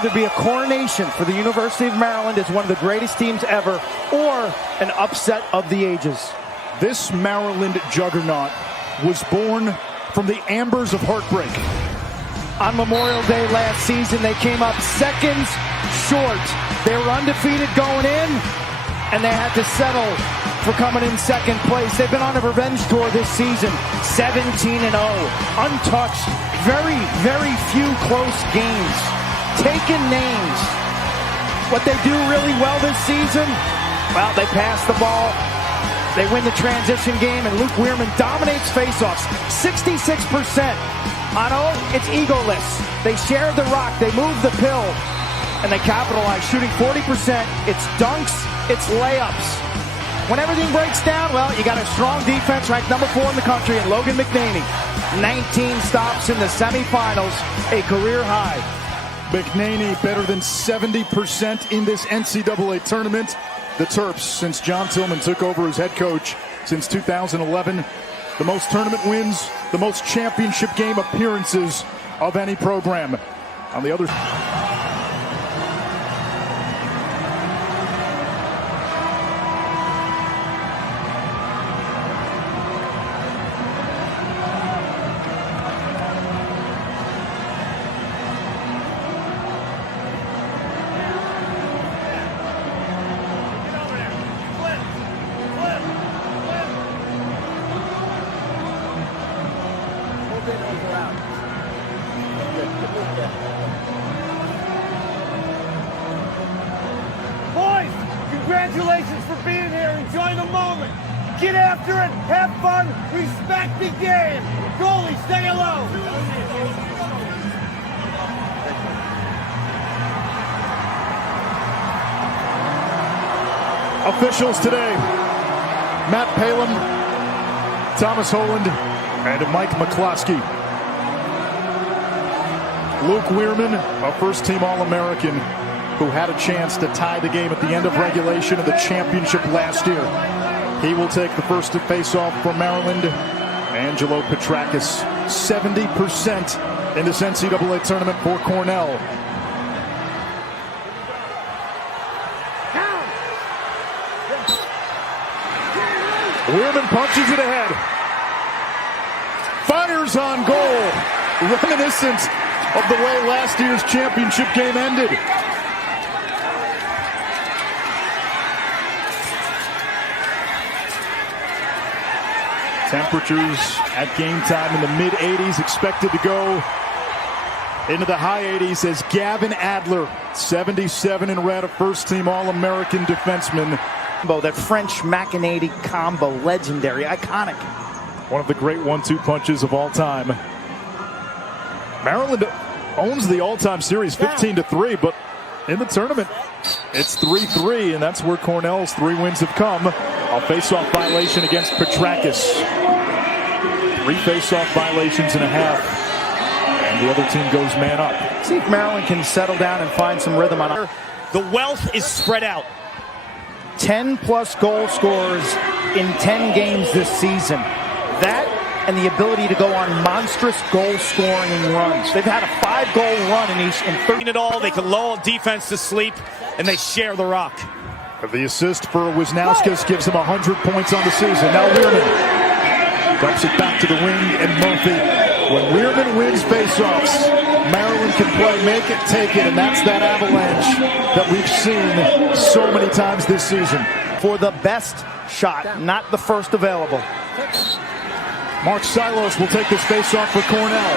To be a coronation for the University of Maryland as one of the greatest teams ever, or an upset of the ages. This Maryland juggernaut was born from the ambers of heartbreak. On Memorial Day last season, they came up seconds short. They were undefeated going in, and they had to settle for coming in second place. They've been on a revenge tour this season, 17-0, untouched, very, very few close games. Taking names. What they do really well this season, well, they pass the ball, they win the transition game, and Luke Wierman dominates faceoffs. 66%. On O, it's egoless. They share the rock, they move the pill, and they capitalize, shooting 40%. It's dunks, it's layups. When everything breaks down, well, you got a strong defense, ranked number 4 in the country, and Logan McNaney. 19 stops in the semifinals, a career high. McNaney better than 70% in this NCAA tournament. The Terps, since John Tillman took over as head coach since 2011, the most tournament wins, the most championship game appearances of any program. On the other Boys, congratulations for being here. Enjoy the moment. Get after it, have fun, respect the game. Goalie, stay alone. officials today: Matt Palin, Thomas Holand, and Mike McCloskey. Luke Wierman, a first-team All-American who had a chance to tie the game at the end of regulation of the championship last year. He will take the first face-off for Maryland. Angelo Petrakis, 70% in this NCAA tournament for Cornell. Wierman punches it ahead. Fires on goal. Reminiscent of the way last year's championship game ended. Temperatures at game time in the mid-80s, expected to go into the high 80s as Gavin Adler, 77 in red, a first-team All-American defenseman. That French McNaney combo, legendary, iconic. One of the great 1-2 punches of all time. Maryland owns the all-time series 15-3, but in the tournament, it's 3-3, and that's where Cornell's 3 wins have come. A face-off violation against Petrakis. 3 face-off violations and a half, and the other team goes man up. See if Maryland can settle down and find some rhythm on it. The wealth is spread out. 10-plus goal scorers in 10 games this season. That and the ability to go on monstrous goal-scoring runs. They've had a 5-goal run in 13 it all. They can lull defense to sleep, and they share the rock. The assist for Wisnauskas gives him 100 points on the season. Now Wierman dumps it back to the wing, and Murphy. When Wierman wins faceoffs, Maryland can play make it, take it, and that's that avalanche that we've seen so many times this season. For the best shot, not the first available. Mark Silos will take this faceoff for Cornell.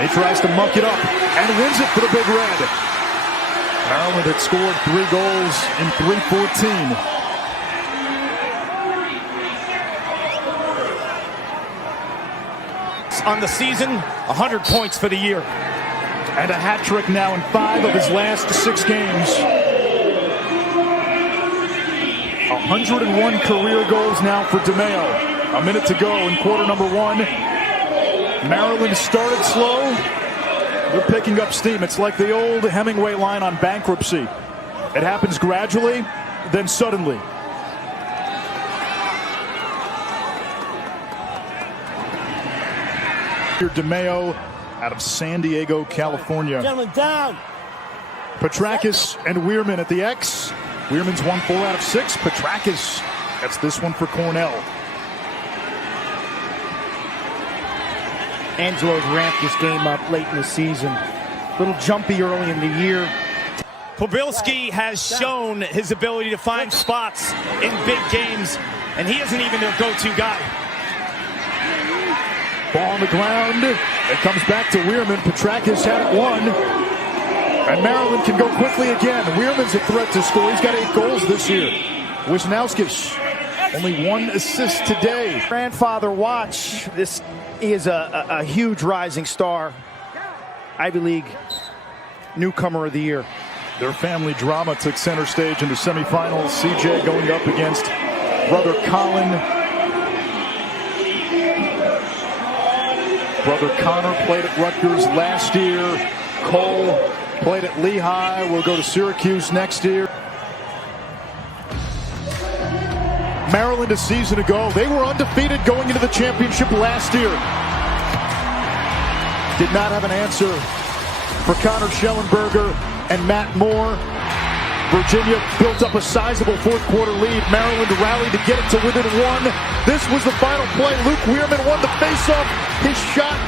He tries to muck it up and wins it for the Big Red. Maryland had scored 3 goals in 3:14. On the season, 100 points for the year. And a hat trick now in 5 of his last 6 games. 101 career goals now for DeMeo. A minute to go in quarter number 1. Maryland started slow. They're picking up steam. It's like the old Hemingway line on bankruptcy. It happens gradually, then suddenly. DeMeo out of San Diego, California. Gentlemen, down. Petrakis and Wierman at the X. Wierman's won 4 out of 6. Petrakis, that's this one for Cornell. Angelo's ramped this game up late in the season. A little jumpy early in the year. Pobilski has shown his ability to find spots in big games, and he isn't even their go-to guy. Ball on the ground. It comes back to Wierman. Petrakis had it won. And Maryland can go quickly again. Wierman's a threat to score. He's got 8 goals this year. Wisnowskis, only 1 assist today. Grandfather watch. This is a huge rising star. Ivy League newcomer of the year. Their family drama took center stage in the semifinals. CJ going up against brother Colin. Brother Connor played at Rutgers last year. Cole played at Lehigh. Will go to Syracuse next year. Maryland a season ago, they were undefeated going into the championship last year. Did not have an answer for Connor Schellenberger and Matt Moore. Virginia built up a sizable 4th quarter lead. Maryland rallied to get it to within 1. This was the final play. Luke Wierman won the faceoff. His shot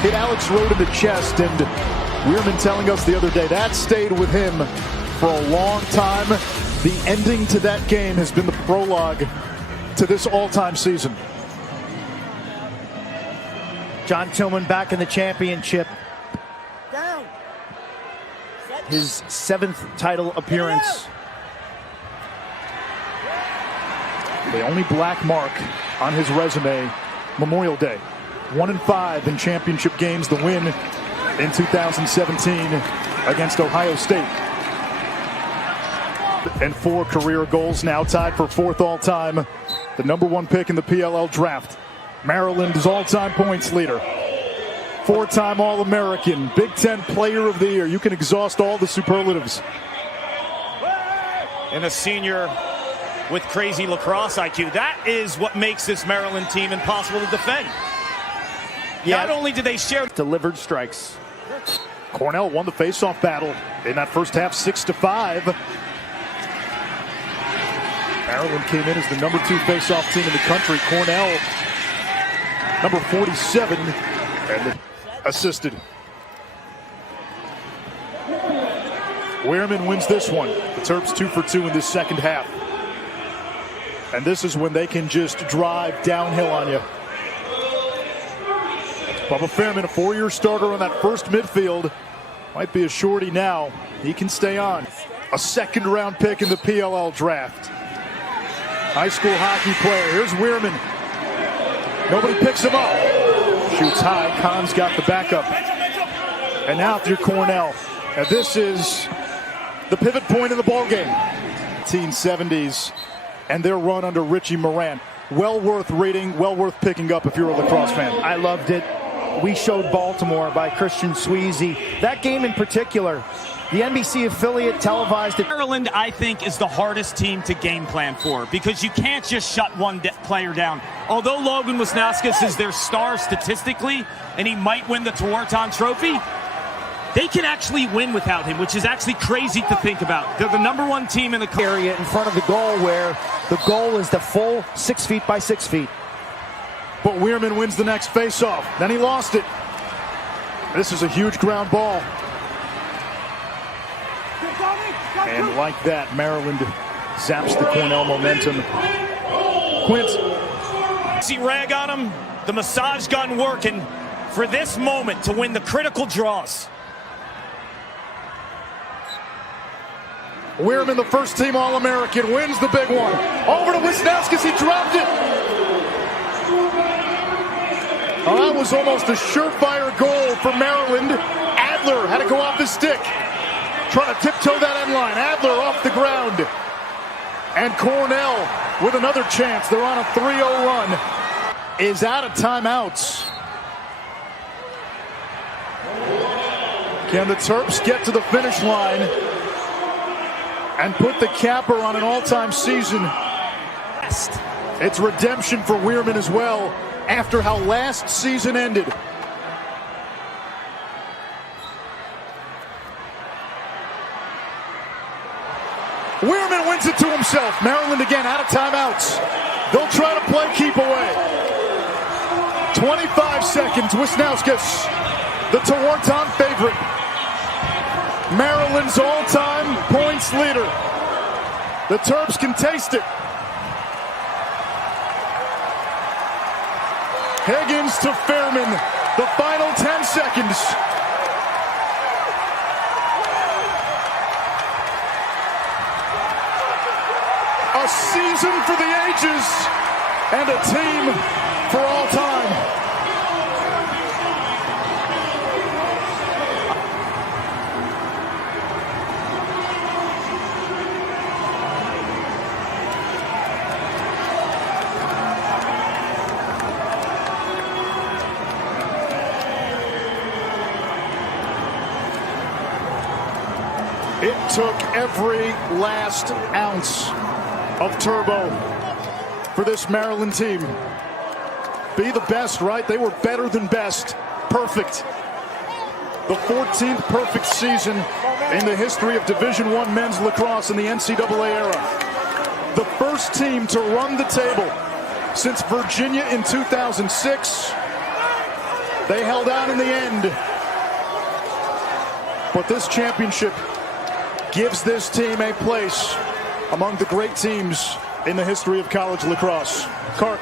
hit Alex Rode in the chest, and Wierman telling us the other day that stayed with him for a long time. The ending to that game has been the prologue to this all-time season. John Tillman back in the championship. His 7th title appearance. The only black mark on his resume, Memorial Day. 1-5 in championship games. The win in 2017 against Ohio State. And 4 career goals, now tied for 4th all-time. The #1 pick in the PLL draft. Maryland's all-time points leader. 4-time All-American, Big Ten Player of the Year. You can exhaust all the superlatives. And a senior with crazy lacrosse IQ. That is what makes this Maryland team impossible to defend. Yeah. Not only did they share Delivered strikes. Cornell won the faceoff battle in that first half, 6-5. Maryland came in as the #2 faceoff team in the country. Cornell, number 47, and assisted. Wierman wins this one. The Terps 2 for 2 in this second half. And this is when they can just drive downhill on you. Bubba Fairman, a 4-year starter on that first midfield. Might be a shorty now. He can stay on. A 2nd-round pick in the PLL draft. High school hockey player. Here's Wierman. Nobody picks him up. Shoots high. Kahn's got the backup. And now through Cornell. And this is the pivot point in the ballgame. 1970s and their run under Richie Moran. Well worth reading, well worth picking up if you're a lacrosse fan. I loved it. We Showed Baltimore by Christian Sweezy. That game in particular, the NBC affiliate televised it. Maryland, I think, is the hardest team to game plan for because you can't just shut one player down. Although Logan Wisnowskis is their star statistically, and he might win the Tewaaraton Trophy, they can actually win without him, which is actually crazy to think about. They're the #1 team in the area in front of the goal where the goal is the full 6 feet by 6 feet. But Wierman wins the next faceoff. Then he lost it. This is a huge ground ball. And like that, Maryland zaps the Cornell momentum. Quint. see rag on him, the massage gun working for this moment to win the critical draws. Wierman, the first team All-American, wins the big one. Over to Wisnowskis, he dropped it. Oh, that was almost a surefire goal for Maryland. Adler had to go off the stick. Trying to tiptoe that end line. Adler off the ground. And Cornell with another chance. They're on a 3-0 run. Is out of timeouts. Can the Terps get to the finish line and put the capper on an all-time season? It's redemption for Wierman as well after how last season ended. Wierman wins it to himself. Maryland again out of timeouts. They'll try to play keep away. 25 seconds. Wisnauskas, the Tewaaraton favorite. Maryland's all-time points leader. The Terps can taste it. Higgins to Fairman. The final 10 seconds. A season for the ages and a team for all time. It took every last ounce of turbo for this Maryland team. Be the best, right? They were better than best. Perfect. The 14th perfect season in the history of Division I men's lacrosse in the NCAA era. The first team to run the table since Virginia in 2006. They held out in the end. But this championship gives this team a place among the great teams in the history of college lacrosse. Kark.